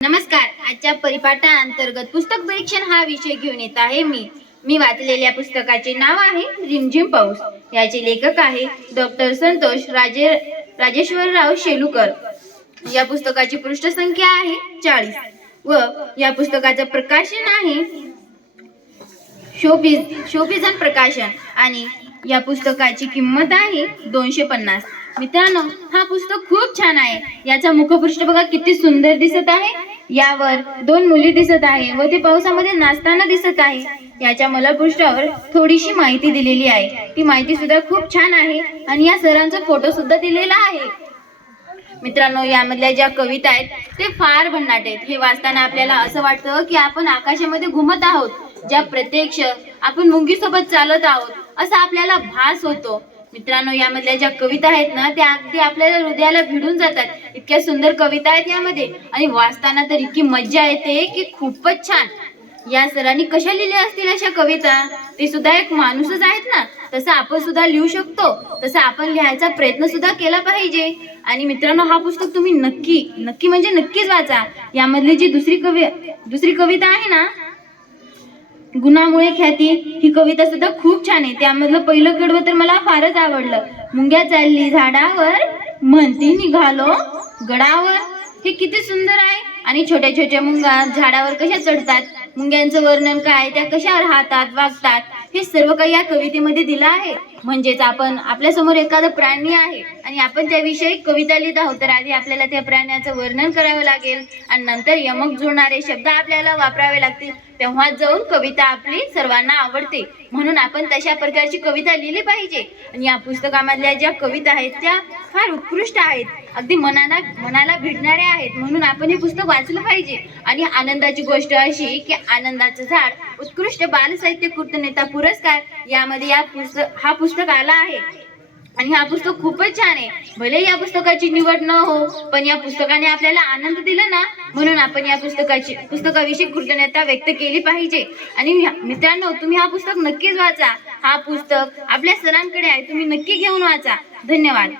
नमस्कार. आजच्या परिपाठा अंतर्गत पुस्तक परीक्षण हा विषय घेऊन येत आहे मी. मी वाचलेल्या पुस्तकाचे नाव आहे रिमझिम पाऊस. याचे लेखक आहे डॉक्टर संतोष राजे राजेश्वरराव शेलुकर. या पुस्तकाची पृष्ठसंख्या आहे चाळीस व या पुस्तकाचं प्रकाशन आहे शोपीज शोपीजन प्रकाशन आणि या पुस्तकाची किंमत आहे दोनशे पन्नास. मित्रांनो हा पुस्तक खूप छान आहे. याचा मुखपृष्ठ बघा किती सुंदर दिसत आहे. यावर दोन मुली दिसत आहे व ते पावसामध्ये नाचताना दिसत आहे. याच्या मला पृष्ठावर थोडीशी माहिती दिलेली आहे. ती माहिती सुद्धा खूप छान आहे आणि या सरांचा फोटो सुद्धा दिलेला आहे. मित्रांनो यामधल्या ज्या कविता आहेत ते फार भन्नाट आहेत. हे वाचताना आपल्याला असं वाटतं की आपण आकाशामध्ये घुमत आहोत ज्या प्रत्यक्ष आपण मुंगी सोबत चालत आहोत असा आपल्याला भास होतो. मित्रांनो यामधल्या ज्या कविता आहेत ना त्या अगदी आपल्याला हृदयाला भिडून जातात. इतक्या सुंदर कविता आहेत यामध्ये. आणि वाचताना तर इतकी मज्जा येते की खूपच छान. या सरांनी कशा लिहिल्या असतील अशा कविता? ते सुद्धा एक माणूसच आहेत ना. तसं आपण सुद्धा लिहू शकतो. तसं आपण लिहायचा प्रयत्न सुद्धा केला पाहिजे. आणि मित्रांनो हा पुस्तक तुम्ही नक्की नक्की म्हणजे नक्कीच वाचा. यामधली जी दुसरी कवी दुसरी कविता आहे ना गुणामुळे ख्याती ही कविता सुद्धा खूप छान आहे. त्यामधलं पहिलं कडवं तर मला फारच आवडलं. मुंग्या चालली झाडावर म्हणती निघालो गडावर. हे किती सुंदर आहे. आणि छोट्या छोट्या मुंगा झाडावर कशा चढतात? मुंग्यांचं वर्णन काय? त्या कशा राहतात वागतात? हे सर्व काही या कवितेमध्ये दिलं आहे. म्हणजेच आपण आपल्यासमोर एखादं प्राणी आहे आणि आपण त्याविषयी कविता लिहित आहोत तर आधी आपल्याला त्या प्राण्याचं वर्णन करावं लागेल आणि नंतर यमक जुळणारे शब्द आपल्याला वापरावे लागतील. तेव्हा जाऊन कविता आपली सर्वांना आवडते. म्हणून आपण तशा प्रकारची कविता लिहिली पाहिजे. आणि या पुस्तकामधल्या ज्या कविता आहेत त्या फार उत्कृष्ट आहेत. अगदी मनाला मनाला भिडणाऱ्या आहेत. म्हणून आपण हे पुस्तक वाचलं पाहिजे. आणि आनंदाची गोष्ट अशी की आनंदाचं झाड उत्कृष्ट बालसाहित्य कृतनेता पुरस्कार यामध्ये या पुस्तक हा पुस्तक आला आहे. आणि हा पुस्तक खूपच छान आहे. भले या पुस्तकाची निवड न हो पण या पुस्तकाने आपल्याला आनंद दिला ना म्हणून आपण या पुस्तकाची पुस्तकाविषयी कृतज्ञता व्यक्त केली पाहिजे. आणि मित्रांनो तुम्ही हा पुस्तक नक्कीच वाचा. हा पुस्तक आपल्या सरांकडे आहे तुम्ही नक्की घेऊन वाचा. धन्यवाद.